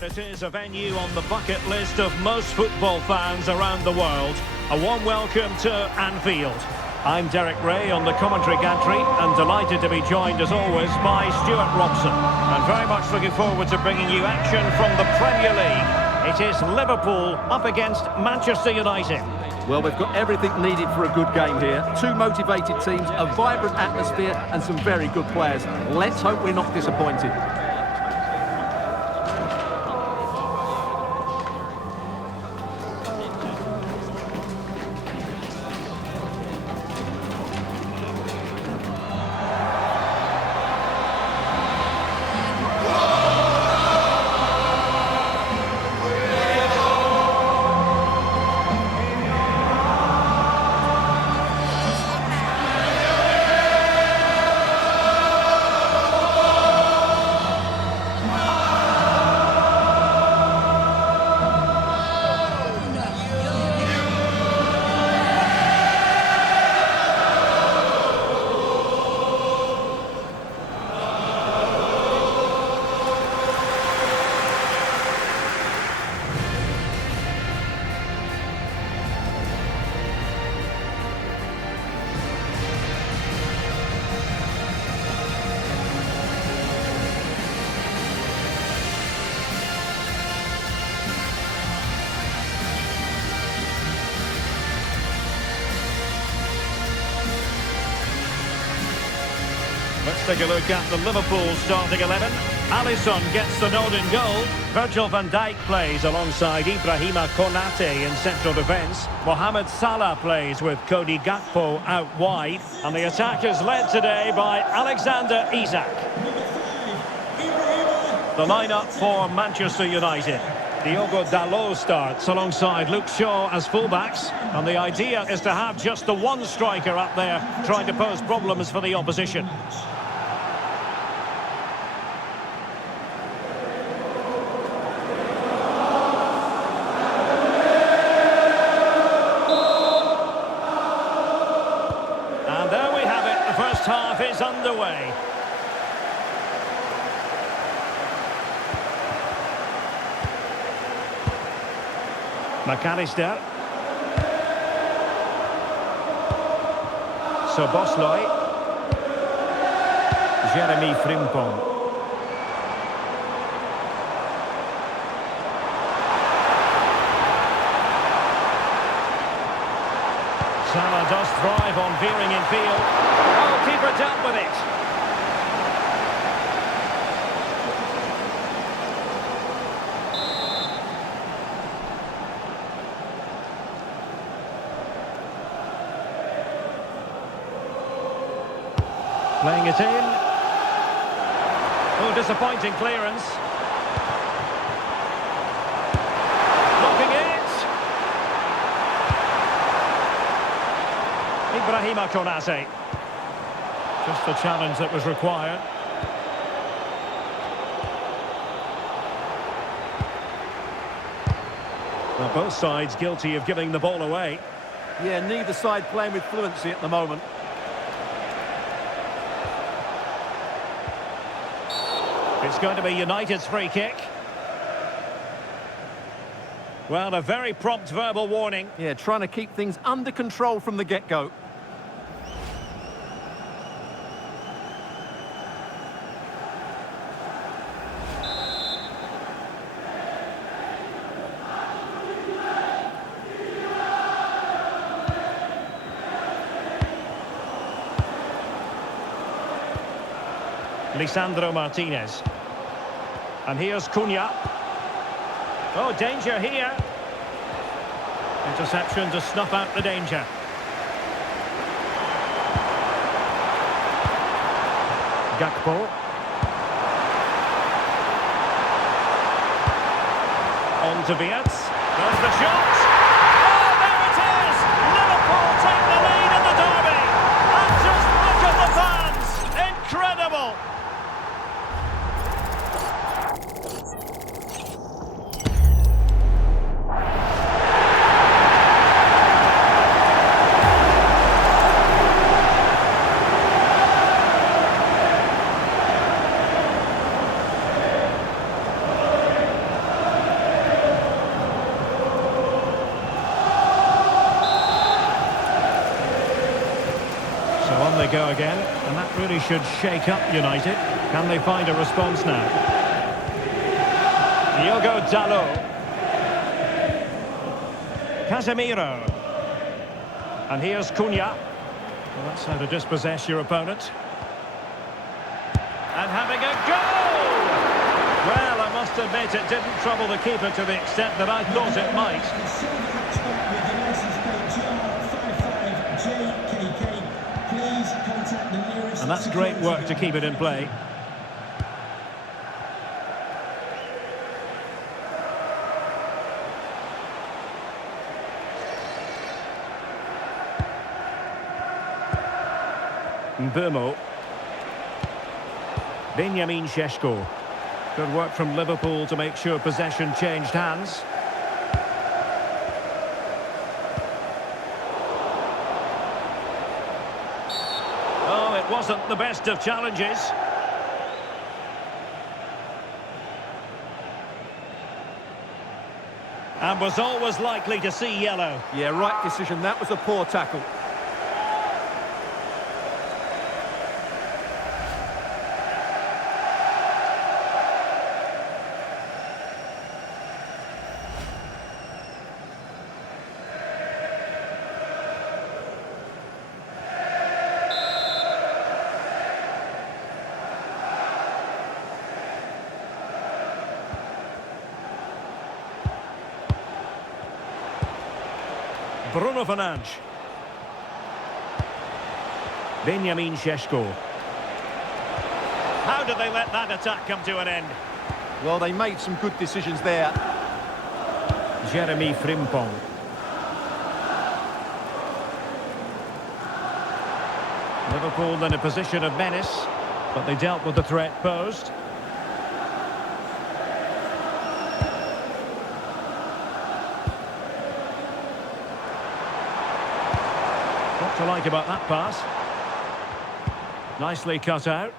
It is a venue on the bucket list of most football fans around the world. A warm welcome to Anfield. I'm Derek Ray on the commentary gantry and delighted to be joined as always by Stuart Robson. And very much looking forward to bringing you action from the Premier League. It is Liverpool up against Manchester United. Well, we've got everything needed for a good game here. Two motivated teams, a vibrant atmosphere and some very good players. Let's hope we're not disappointed. Let's take a look at the Liverpool starting 11. Alisson gets the nod in goal. Virgil van Dijk plays alongside Ibrahima Konate in central defence. Mohamed Salah plays with Cody Gakpo out wide. And the attack is led today by Alexander Isak. The lineup for Manchester United. Diogo Dalot starts alongside Luke Shaw as fullbacks. And the idea is to have just the one striker up there trying to pose problems for the opposition. And there we have it, the first half is underway. McAllister. Soboslai. Jeremy Frimpong. Salah does thrive on veering in field. Oh, keeper dealt with it. Playing it in. Oh, disappointing clearance. Blocking it. Ibrahima Konate. Just the challenge that was required. Well, both sides guilty of giving the ball away. Yeah, neither side playing with fluency at the moment. It's going to be United's free kick. Well, a very prompt verbal warning. Yeah, trying to keep things under control from the get-go. Lisandro Martinez. And here's Cunha. Oh, danger here. Interception to snuff out the danger. Gakpo. On to Wirtz. There's the shot. Oh, there it is! Liverpool take the lead in the derby. And just look at the fans. Incredible. they go again, and that really should shake up United. Can they find a response now? Diogo Dalot. Casemiro. And here's Cunha. Well, that's how to dispossess your opponent. And having a goal! Well, I must admit it didn't trouble the keeper to the extent that I thought it might. And that's great work to keep it in play. Mbeumo. Benjamin Sesko. Good work from Liverpool to make sure possession changed hands. Oh, it wasn't the best of challenges. And was always likely to see yellow. Yeah, right decision. That was a poor tackle. Bruno Fernandes. Benjamin Sesko. How did they let that attack come to an end? Well, they made some good decisions there. Jeremy Frimpong. Liverpool in a position of menace, but they dealt with the threat posed. What to like about that pass? Nicely cut out.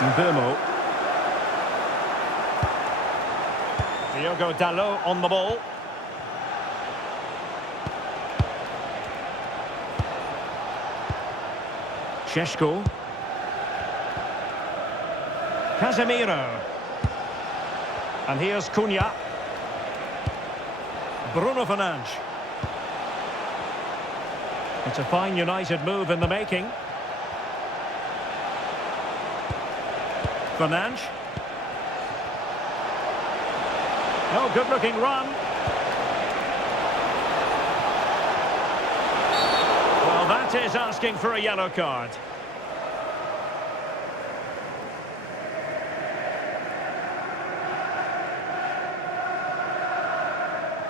Mbeumo. Diogo Dalot on the ball. Sesko. Casemiro. And here's Cunha. Bruno Fernandes. It's a fine United move in the making. Fernandes. Oh, good-looking run. Well, that is asking for a yellow card.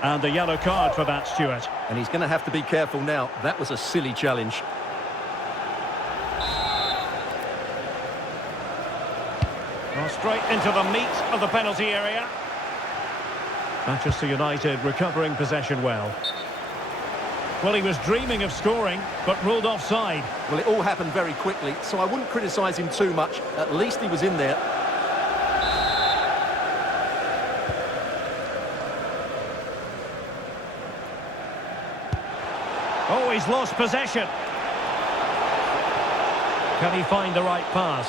And a yellow card for that, Stuart. And he's going to have to be careful now. That was a silly challenge. Well, straight into the meat of the penalty area. Manchester United recovering possession well. Well, he was dreaming of scoring, but ruled offside. Well, it all happened very quickly, so I wouldn't criticise him too much. At least he was in there. Oh, he's lost possession. Can he find the right pass?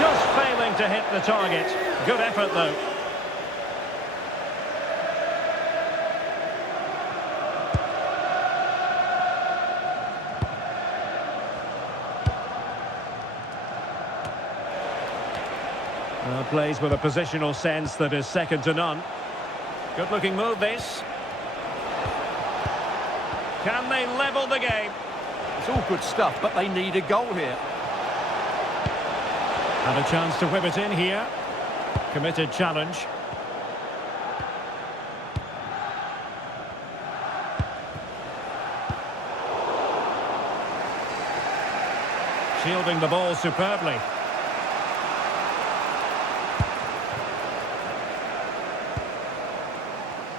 Just failing to hit the target. Good effort, though. Plays with a positional sense that is second to none. Good-looking move, this. Can they level the game? It's all good stuff, but they need a goal here. And a chance to whip it in here. Committed challenge. Shielding the ball superbly.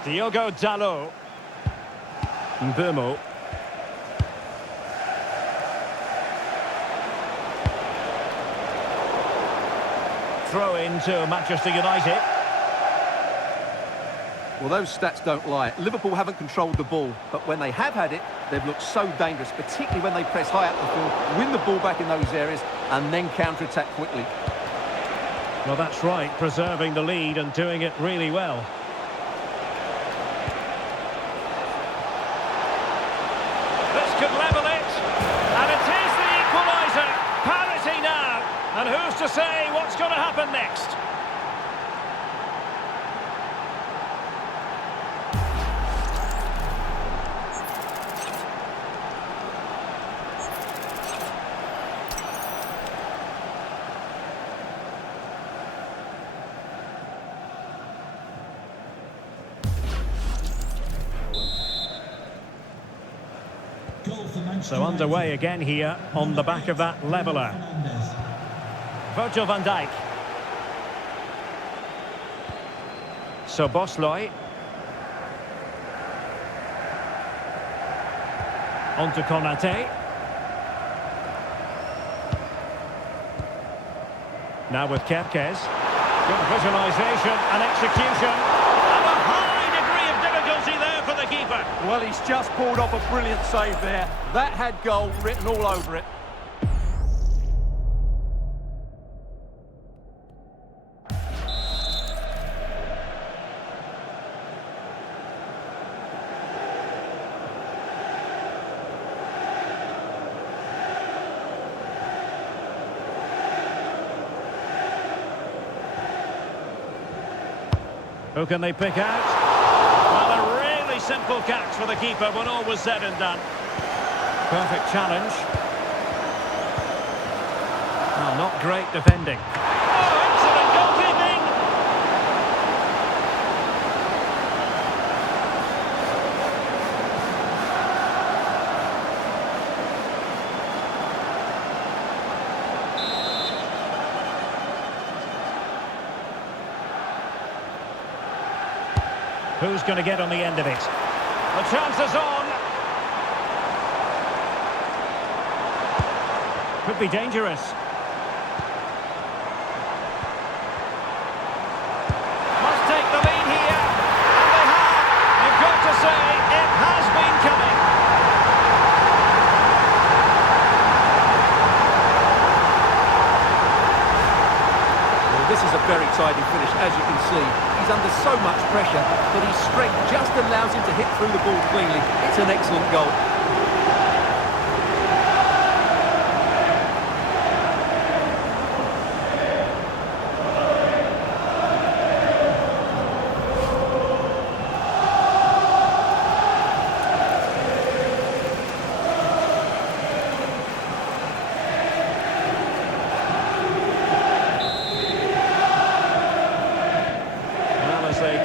Diogo Dalot. Mbeumo. throw in to Manchester United. Well, those stats don't lie. Liverpool haven't controlled the ball, but when they have had it, they've looked so dangerous, particularly when they press high up the field, win the ball back in those areas, and then counter-attack quickly. Well, that's right, preserving the lead and doing it really well. This could level it, and it is the equalizer. Parity now, and who's to say what's going to happen next? So underway again here on the back of that leveller. Virgil van Dijk. So Bosloy. On to Konate. Now with Kepkes. Good visualisation and execution. And a high degree of difficulty there for the keeper. Well, he's just pulled off a brilliant save there. That had goal written all over it. Who can they pick out? Well, a really simple catch for the keeper when all was said and done. Perfect challenge. Well, not great defending. Oh, excellent goalkeeping! Who's going to get on the end of it? The chance is on. Could be dangerous. Must take the lead here. And they have. You've got to say, it has been coming. Well, this is a very tidy finish, as you can see. He's under so much pressure, but his strength just allows him to hit through the ball cleanly. It's an excellent goal.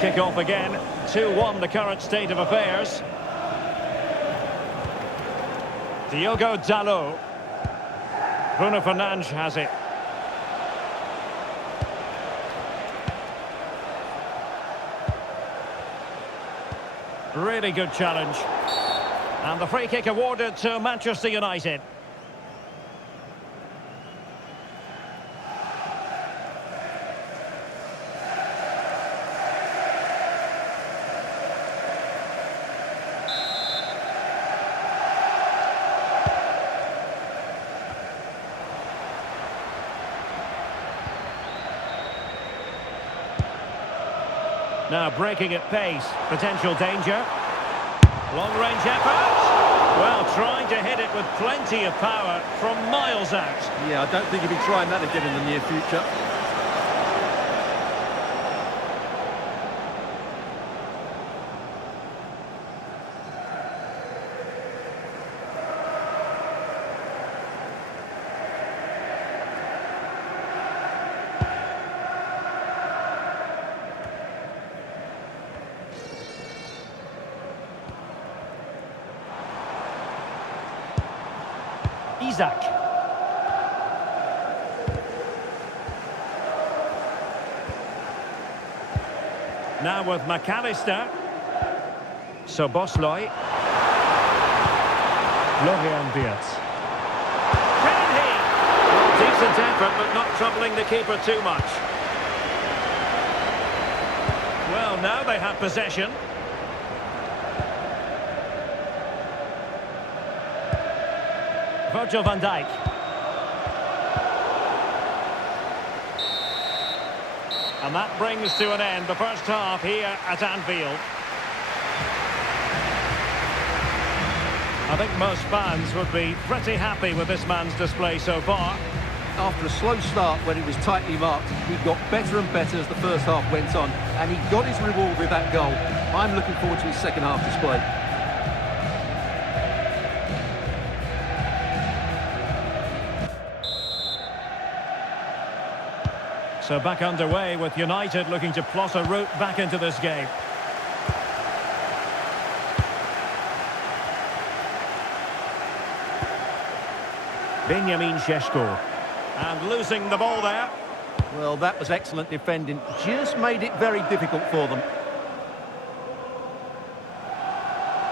Kick off again. 2-1 the current state of affairs. Diogo Dalot. Bruno Fernandes has it. Really good challenge. And the free kick awarded to Manchester United. Now breaking at pace, potential danger. Long-range effort. Well, trying to hit it with plenty of power from miles out. Yeah, I don't think he'll be trying that again in the near future. Isak. Now with McAllister. So Bosloy. Florian Wirtz. Can he? Decent effort, but not troubling the keeper too much. Well, now they have possession. Virgil van Dijk. And that brings to an end the first half here at Anfield. I think most fans would be pretty happy with this man's display so far. After a slow start when he was tightly marked, he got better and better as the first half went on, and he got his reward with that goal. I'm looking forward to his second half display. So back underway with United looking to plot a route back into this game. Sesko. And losing the ball there. Well, that was excellent defending. Just made it very difficult for them.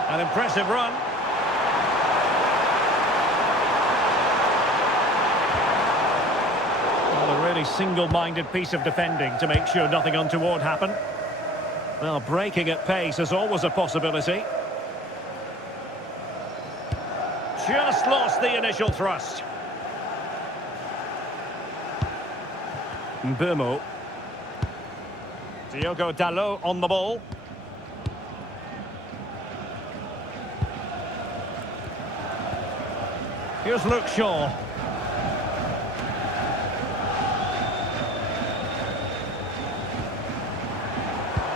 An impressive run. Well, a really single-minded piece of defending to make sure nothing untoward happened. Well, breaking at pace is always a possibility. Just lost the initial thrust. Mbeumo. Diogo Dalot on the ball. Here's Luke Shaw.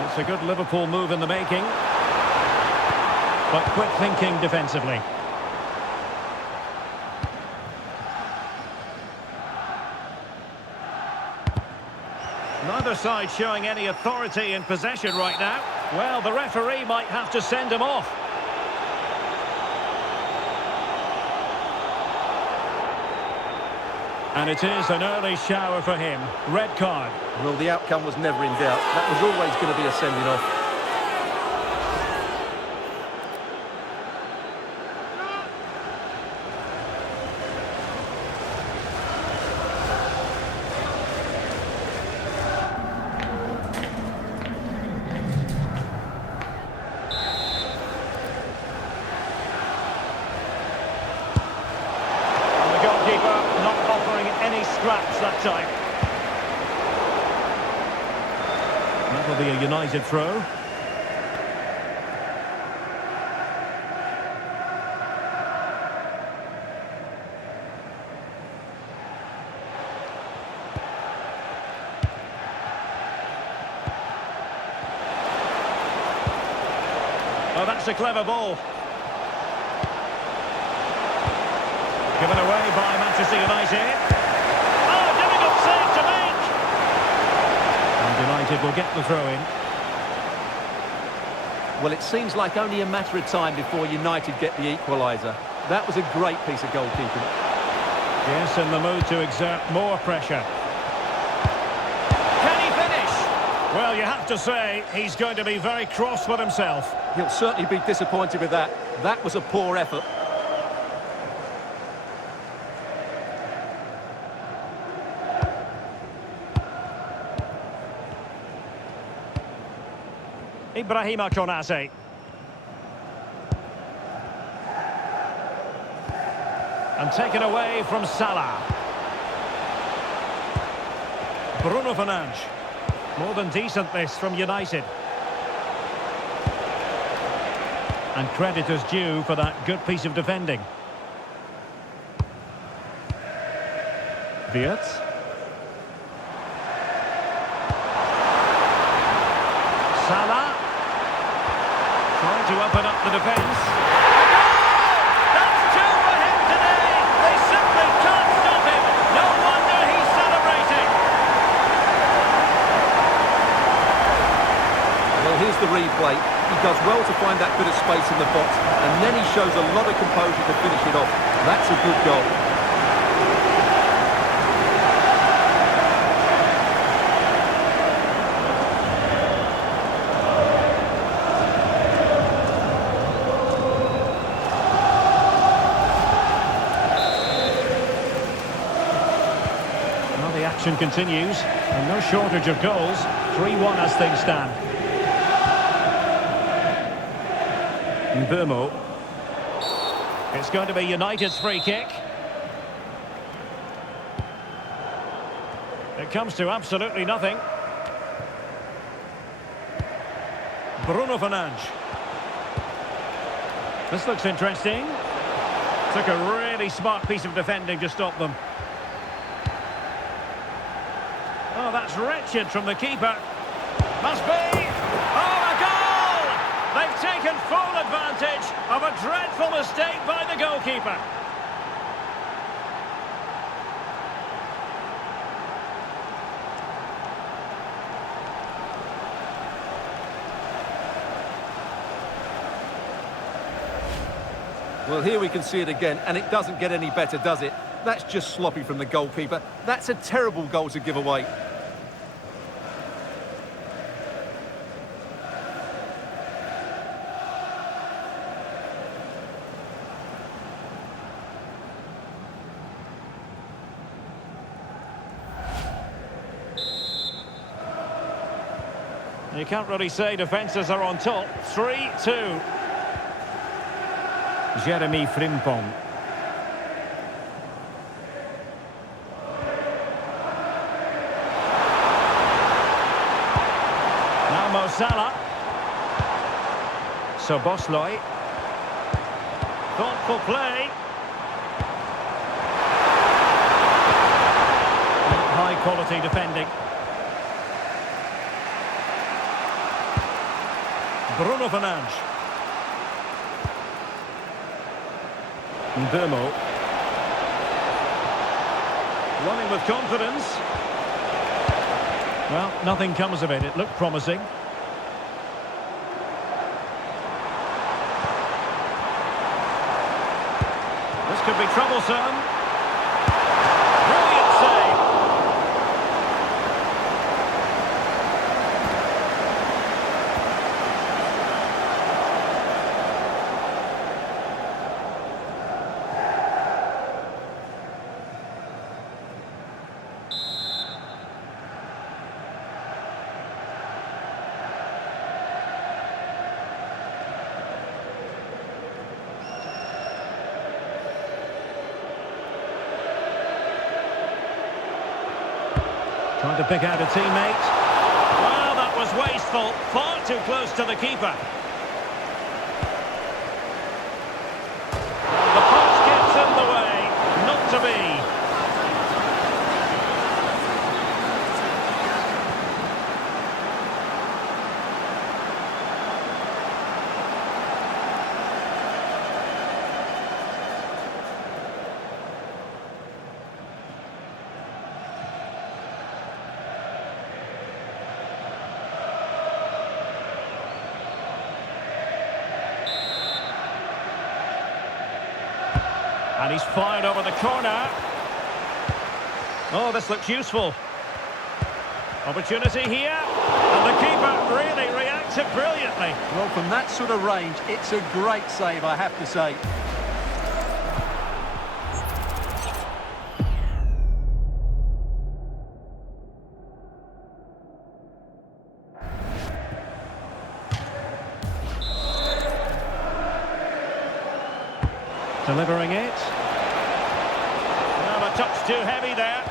It's a good Liverpool move in the making. But quick thinking defensively. Neither side showing any authority in possession right now. Well, the referee might have to send him off. And it is an early shower for him. Red card. Well, the outcome was never in doubt. That was always going to be a sending off. Scraps that time. That'll be a United throw. Oh, that's a clever ball. Given away by Manchester United. United will get the throw-in. Well, it seems like only a matter of time before United get the equalizer. That was a great piece of goalkeeping. Yes, in the mood to exert more pressure. Can he finish? Well, you have to say, he's going to be very cross with himself. He'll certainly be disappointed with that. That was a poor effort. Ibrahima Konate. And taken away from Salah. Bruno Fernandes. More than decent this from United. And credit is due for that good piece of defending. Wirtz. Salah. Trying to open up the defence. That's two for him today. They simply can't stop him. No wonder he's celebrating. Well, here's the replay. He does well to find that bit of space in the box, and then he shows a lot of composure to finish it off. That's a good goal. Well, the action continues, and no shortage of goals. 3-1 as things stand. Mbumo. It's going to be United's free kick. It comes to absolutely nothing. Bruno Fernandes. This looks interesting. Took a really smart piece of defending to stop them. Oh, that's wretched from the keeper. Must be! Oh, a goal! They've taken full advantage of a dreadful mistake by the goalkeeper. Well, here we can see it again, and it doesn't get any better, does it? That's just sloppy from the goalkeeper. That's a terrible goal to give away. You can't really say defences are on top. 3-2. Jeremy Frimpong. Now Mo Salah. Szoboszlai. Thoughtful play. High quality defending. Bruno Fernandes. Mbumo. Running with confidence. Well, nothing comes of it. It looked promising. This could be troublesome. Brilliant save. Trying to pick out a teammate. Well, that was wasteful. Far too close to the keeper. The post gets in the way. Not to be. And he's fired over the corner. Oh, this looks useful. Opportunity here. And the keeper really reacted brilliantly. Well, from that sort of range, it's a great save, I have to say. Delivering it. Well, a touch too heavy there.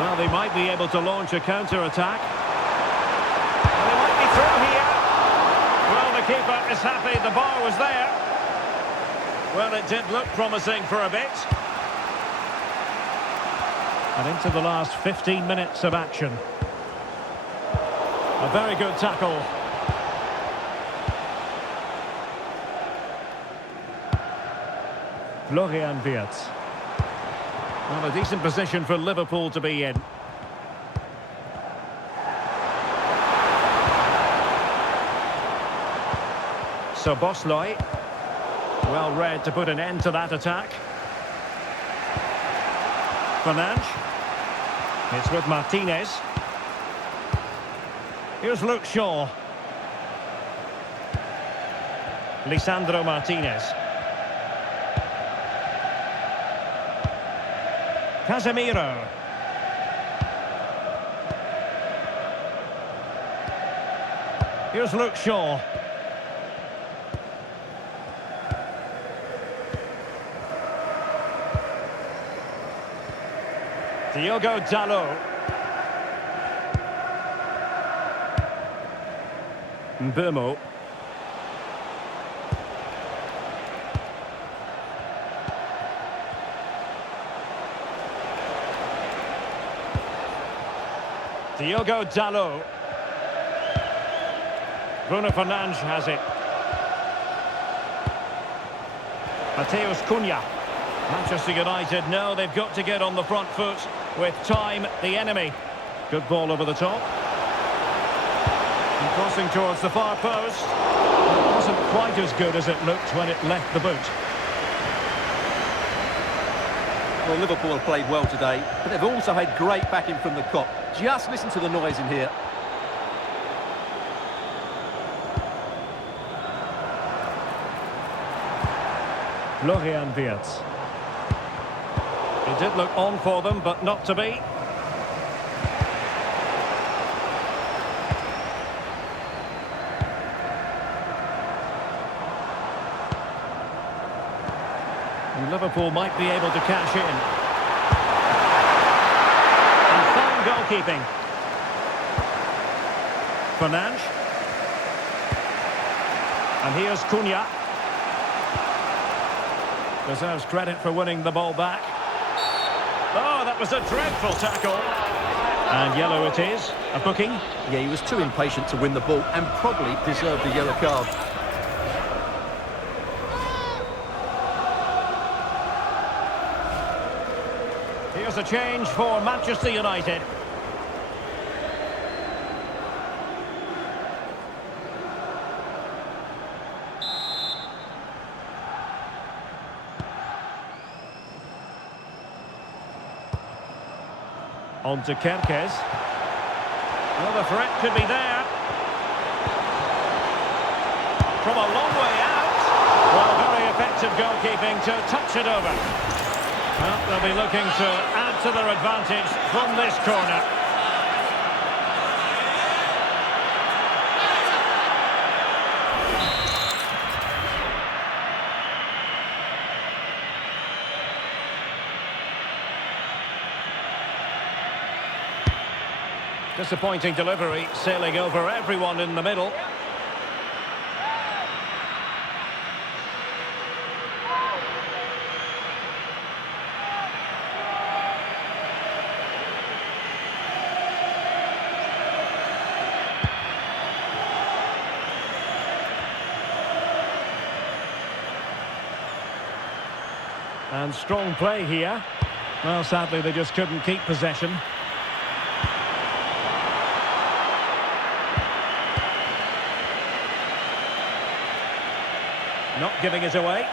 Well, they might be able to launch a counter-attack. Well, they might be through here. Well, the keeper is happy the bar was there. Well, it did look promising for a bit. And into the last 15 minutes of action. A very good tackle. Florian Wirtz. Well, a decent position for Liverpool to be in. Szoboszlai. Well read to put an end to that attack. Fernandes. It's with Martinez. Here's Luke Shaw. Lisandro Martinez. Casemiro. Here's Luke Shaw. Diogo Dalot. Mbeumo. Diogo Dalot. Bruno Fernandes has it. Mateus Cunha. Manchester United know they've got to get on the front foot with time the enemy. Good ball over the top. And crossing towards the far post. It wasn't quite as good as it looked when it left the boot. Well, Liverpool have played well today, but they've also had great backing from the Kop. Just listen to the noise in here. Florian Wirtz. It did look on for them, but not to be. And Liverpool might be able to cash in. And fine goalkeeping. Fernandes. And here's Cunha. Deserves credit for winning the ball back. Oh, that was a dreadful tackle. And yellow it is. A booking. Yeah, he was too impatient to win the ball and probably deserved a yellow card. Here's a change for Manchester United. On to Kerkez. Well, the threat could be there. From a long way out. Well, very effective goalkeeping to touch it over. Well, they'll be looking to add to their advantage from this corner. Disappointing delivery, sailing over everyone in the middle. And strong play here. Well, sadly, they just couldn't keep possession. Not giving it away.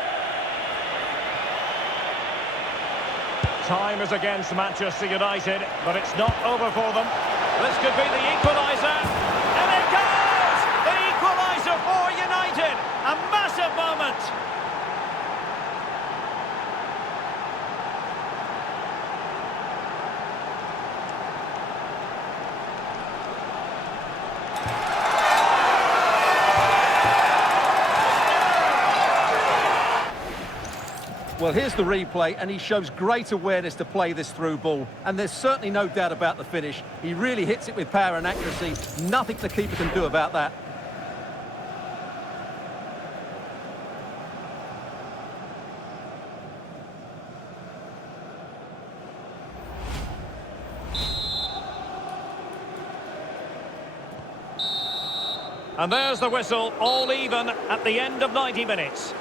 Time is against Manchester United, but it's not over for them. This could be the equaliser. And it goes! The equaliser for United! A massive moment! Well, here's the replay, and he shows great awareness to play this through ball. And there's certainly no doubt about the finish. He really hits it with power and accuracy. Nothing the keeper can do about that. And there's the whistle, all even at the end of 90 minutes.